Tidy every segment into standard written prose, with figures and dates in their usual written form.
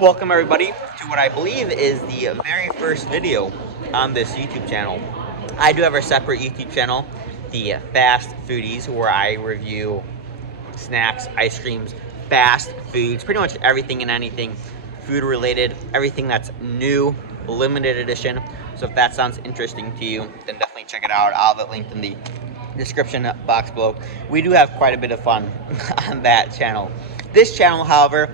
Welcome everybody to what I believe is the very first video on this YouTube channel. I do have a separate YouTube channel, the Fast Foodies, where I review snacks, ice creams, fast foods, pretty much everything and anything food related, everything that's new, limited edition. So if that sounds interesting to you, then definitely check it out. I'll have it linked in the description box below. We do have quite a bit of fun on that channel. This channel, however,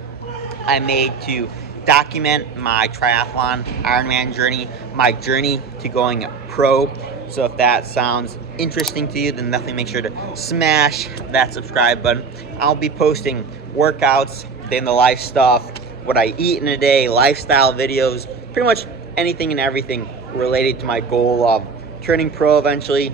I made to document my triathlon Ironman journey, my journey to going pro. So if that sounds interesting to you, then definitely make sure to smash that subscribe button. I'll be posting workouts, day in the life stuff, what I eat in a day, lifestyle videos, pretty much anything and everything related to my goal of turning pro eventually,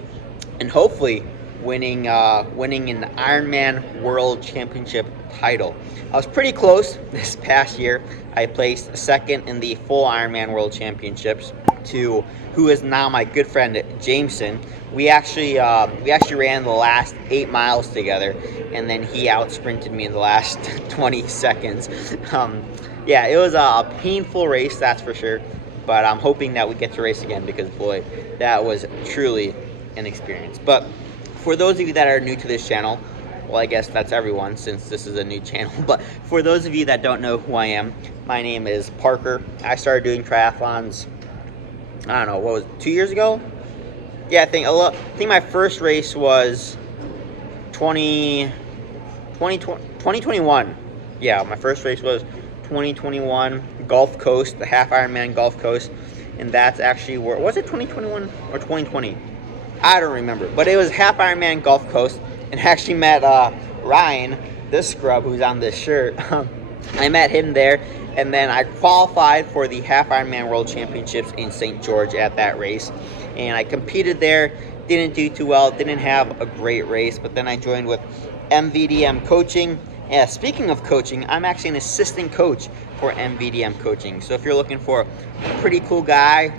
and hopefully winning an Ironman World Championship title. I was pretty close this past year. I placed second in the full Ironman World Championships to who is now my good friend Jameson. We actually ran the last 8 miles together, and then he out sprinted me in the last 20 seconds. Yeah, it was a painful race, that's for sure. But I'm hoping that we get to race again, because boy, that was truly an experience. But for those of you that are new to this channel, well, I guess that's everyone since this is a new channel, but for those of you that don't know who I am, my name is Parker. I started doing triathlons, I don't know, what was it, 2 years ago? Yeah, I think my first race was 2021. Yeah, my first race was 2021 Gulf Coast, the Half-Ironman Gulf Coast, and that's actually where, was it 2021 or 2020? I don't remember, but it was Half-Ironman Gulf Coast, and I actually met Ryan, this scrub who's on this shirt. I met him there, and then I qualified for the Half-Ironman World Championships in St. George at that race, and I competed there, didn't do too well, didn't have a great race, but then I joined with nvdmcoaching. Yeah, speaking of coaching, I'm actually an assistant coach for nvdmcoaching. So if you're looking for a pretty cool guy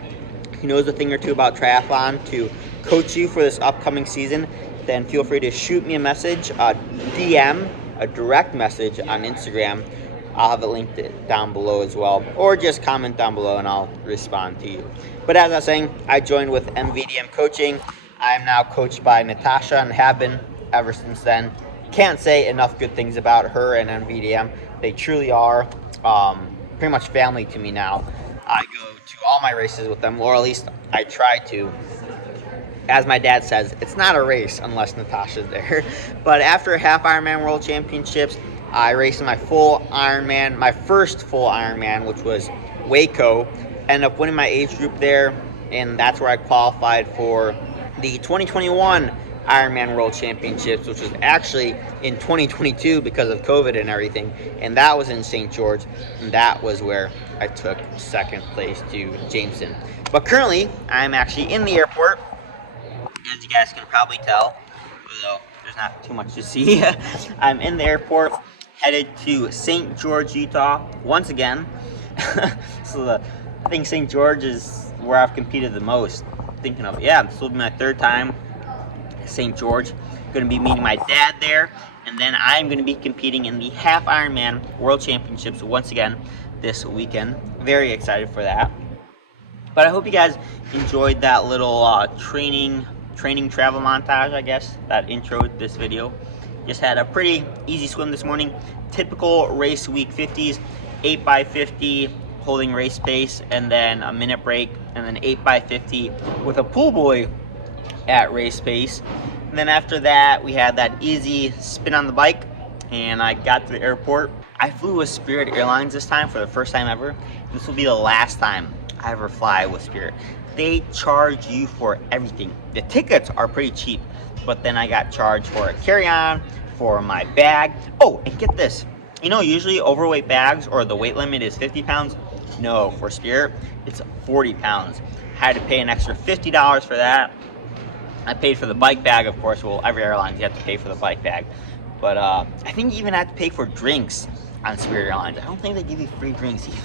who knows a thing or two about triathlon to coach you for this upcoming season, then feel free to shoot me a message, a DM, a direct message on Instagram. I'll have it linked down below as well, or just comment down below and I'll respond to you. But as I was saying, I joined with NVDM Coaching. I am now coached by Natasha and have been ever since then. Can't say enough good things about her and NVDM. They truly are pretty much family to me now. I go to all my races with them, or at least I try to. As my dad says, it's not a race unless Natasha's there. But after Half-Ironman World Championships, I raced in my full Ironman, my first full Ironman, which was Waco. Ended up winning my age group there, and that's where I qualified for the 2021 Ironman World Championships, which was actually in 2022 because of COVID and everything, and that was in St. George, and that was where I took second place to Jameson. But currently, I'm actually in the airport, as you guys can probably tell, although there's not too much to see. I'm in the airport, headed to St. George, Utah, once again. So I think St. George is where I've competed the most. Thinking of, yeah, this will be my third time St. George. Going to be meeting my dad there, and then I'm going to be competing in the Half-Ironman World Championships once again this weekend. Very excited for that. But I hope you guys enjoyed that little training travel montage, I guess, that introed this video. Just had a pretty easy swim this morning. Typical race week 50s, 8x50 holding race pace, and then a minute break, and then 8x50 with a pool boy at race pace. And then after that, we had that easy spin on the bike, and I got to the airport. I flew with Spirit Airlines this time for the first time ever. This will be the last time I ever fly with Spirit. They charge you for everything. The tickets are pretty cheap, but then I got charged for a carry-on, for my bag. Oh, and get this. You know, usually overweight bags, or the weight limit is 50 pounds. No, for Spirit, it's 40 pounds. I had to pay an extra $50 for that. I paid for the bike bag, of course. Well, every airline, you have to pay for the bike bag. But I think you even have to pay for drinks on Spirit Airlines. I don't think they give you free drinks either.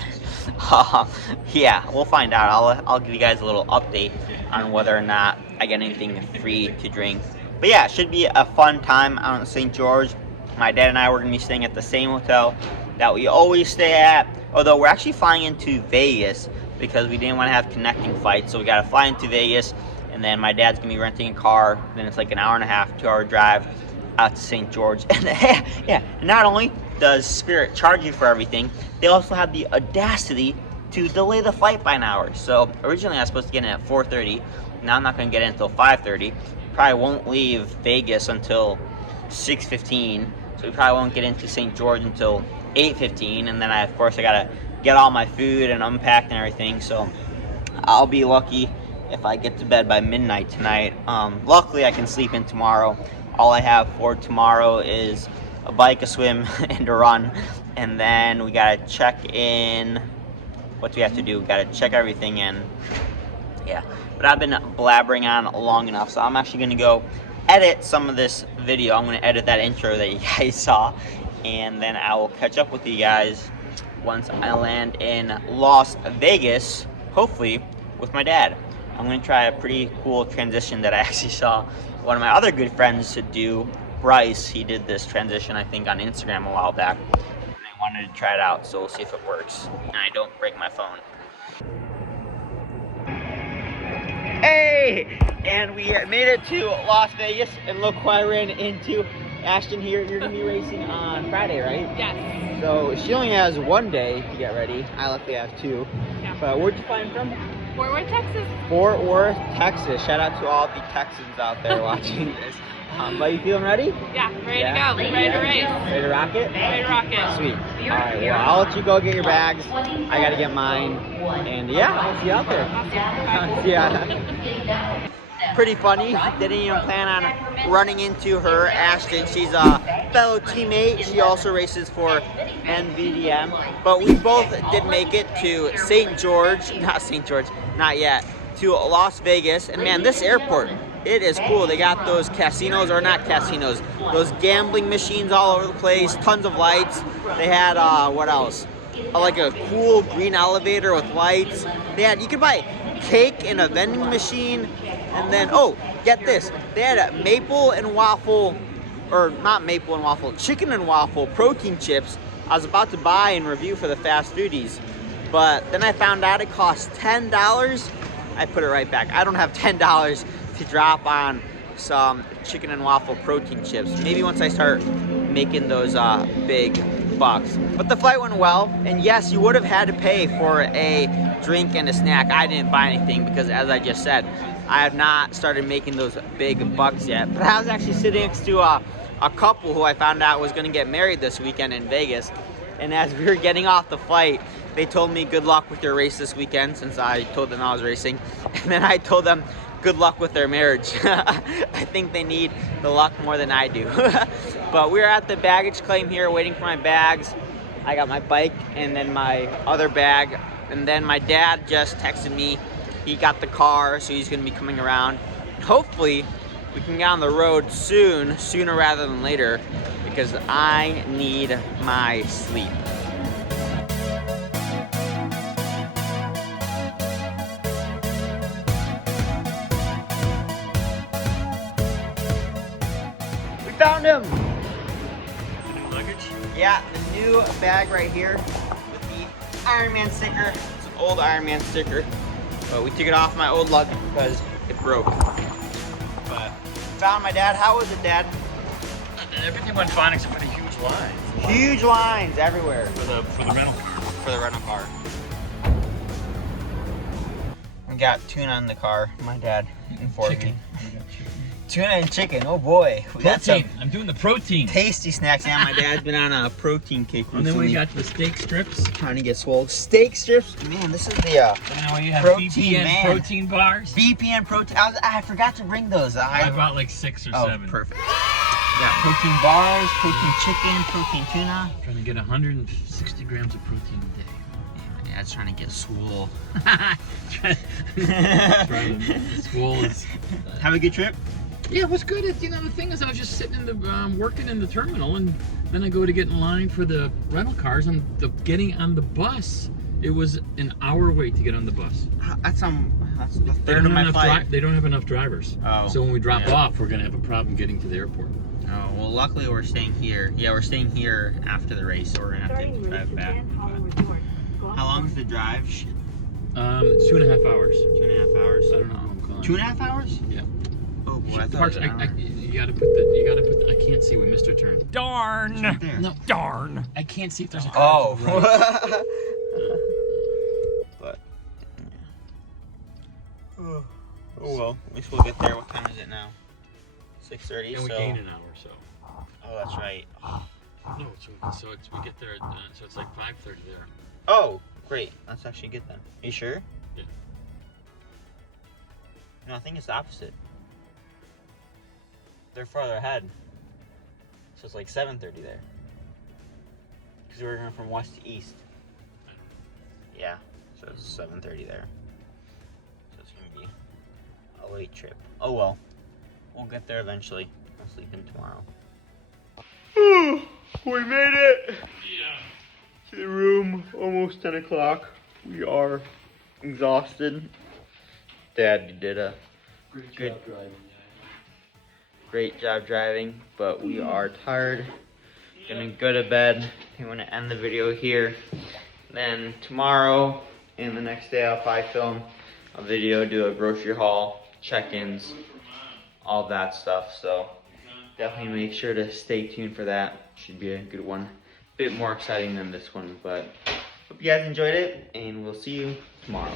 Yeah, we'll find out. I'll give you guys a little update on whether or not I get anything free to drink. But yeah, it should be a fun time out in St. George. My dad and I were going to be staying at the same hotel that we always stay at Although we're actually flying into Vegas because we didn't want to have connecting flights. So we got to fly into Vegas, and then my dad's going to be renting a car. Then it's like an hour and a half, 2-hour drive out to St. George. And yeah, not only does Spirit charge you for everything, they also have the audacity to delay the flight by an hour. So originally I was supposed to get in at 4:30. Now I'm not going to get in until 5:30. Probably won't leave Vegas until 6:15. So we probably won't get into St. George until 8:15. And then of course I got to get all my food and unpacked and everything. So I'll be lucky if I get to bed by midnight tonight. Luckily I can sleep in tomorrow. All I have for tomorrow is a bike, a swim, and a run. And then we gotta check in. What do we have to do? We gotta check everything in. Yeah, but I've been blabbering on long enough, so I'm actually gonna go edit some of this video. I'm gonna edit that intro that you guys saw, and then I will catch up with you guys once I land in Las Vegas, hopefully with my dad. I'm gonna try a pretty cool transition that I actually saw one of my other good friends to do. Bryce, he did this transition I think on Instagram a while back, and I wanted to try it out, so we'll see if it works and I don't break my phone. Hey, and we made it to Las Vegas, and look who I ran into. Ashton here. You're gonna be racing on Friday, right? Yes. So she only has one day to get ready. I luckily have two. Yeah. But where'd you fly in from? Fort Worth, Texas. Fort Worth, Texas. Shout out to all the Texans out there watching this. But you feeling ready? Yeah, ready to go. Ready to race. Ready to rock it? Ready to rock it. Sweet. All right, well, I'll let you go get your bags. I got to get mine. And yeah, I'll see you out there. Awesome. See ya. Pretty funny. Didn't even plan on running into her. Ashton, she's a fellow teammate. She also races for NVDM. But we both did make it to not yet, to Las Vegas. And man, this airport, it is cool. They got those casinos, or not casinos, those gambling machines all over the place, tons of lights. They had, what else? Like a cool green elevator with lights. You could buy cake in a vending machine. And then, oh, get this. They had a maple and waffle, or not maple and waffle, chicken and waffle protein chips. I was about to buy and review for the fast foodies. But then I found out it cost $10. I put it right back. I don't have $10 to drop on some chicken and waffle protein chips. Maybe once I start making those big bucks. But the flight went well, and yes, you would have had to pay for a drink and a snack. I didn't buy anything because, as I just said, I have not started making those big bucks yet. But I was actually sitting next to a couple who I found out was going to get married this weekend in Vegas. And as we were getting off the flight, they told me good luck with your race this weekend, since I told them I was racing. And then I told them good luck with their marriage. I think they need the luck more than I do. But we're at the baggage claim here waiting for my bags. I got my bike and then my other bag. And then my dad just texted me. He got the car, so he's gonna be coming around. Hopefully we can get on the road sooner rather than later, because I need my sleep. We found him! Luggage? Yeah, the new bag right here with the Ironman sticker. It's an old Ironman sticker, but we took it off my old luggage because it broke. But found my dad. How was it, Dad? Everything went fine except for the huge lines. Huge lines everywhere. For the rental car. For the rental car. We got tuna in the car. My dad informed me. Tuna and chicken. Oh boy. We got some Protein. I'm doing the protein. tasty snacks. Yeah, my dad's been on a protein kick recently. And then we got the steak strips. Trying to get swole. Steak strips. Man, this is the And then you have Protein, BPN man. protein bars. BPN protein. I forgot to bring those. I bought like 6 or 7. Perfect. We got protein bars, protein chicken, protein tuna. Trying to get 160 grams of protein a day. Yeah, my dad's trying to get swole. School is. Have a good trip. Yeah, it was good. You know, the thing is, I was just sitting in the working in the terminal, and then I go to get in line for the rental cars, and getting on the bus, it was an hour wait to get on the bus. That's a third of my flight. They don't have enough drivers. Oh. So when we drop off, we're gonna have a problem getting to the airport. Oh, well, luckily we're staying here. Yeah, we're staying here after the race, so we're gonna have to drive back. long's the drive? Shit. 2.5 hours. 2.5 hours. I don't know how I'm calling. 2.5 hours? Yeah. Oh boy, I thought Parks, it was an hour. you gotta put the. I can't see. We missed our turn. Darn. It's right there. No. Darn. I can't see if there's a car. Oh. to the right. But. Oh well, at least we'll get there. What time is it now? 6:30. And we so. gain an hour, so. Oh, that's right. No, we get there. So it's like 5:30 there. Oh, great. That's actually good then. Are you sure? Yeah. No, I think it's the opposite. They're farther ahead. So it's like 7:30 there. Because we're going from west to east. Yeah, so it's 7:30 there. So it's going to be a late trip. Oh well. We'll get there eventually. I'll sleep in tomorrow. We made it! Yeah. To the room, almost 10 o'clock. We are exhausted. Dad, you did a great job driving, but we are tired. Gonna go to bed. I'm gonna end the video here. Then tomorrow and the next day I'll probably film a video, do a grocery haul, check-ins, all that stuff. So definitely make sure to stay tuned for that. Should be a good one. Bit more exciting than this one, but hope you guys enjoyed it, and we'll see you tomorrow.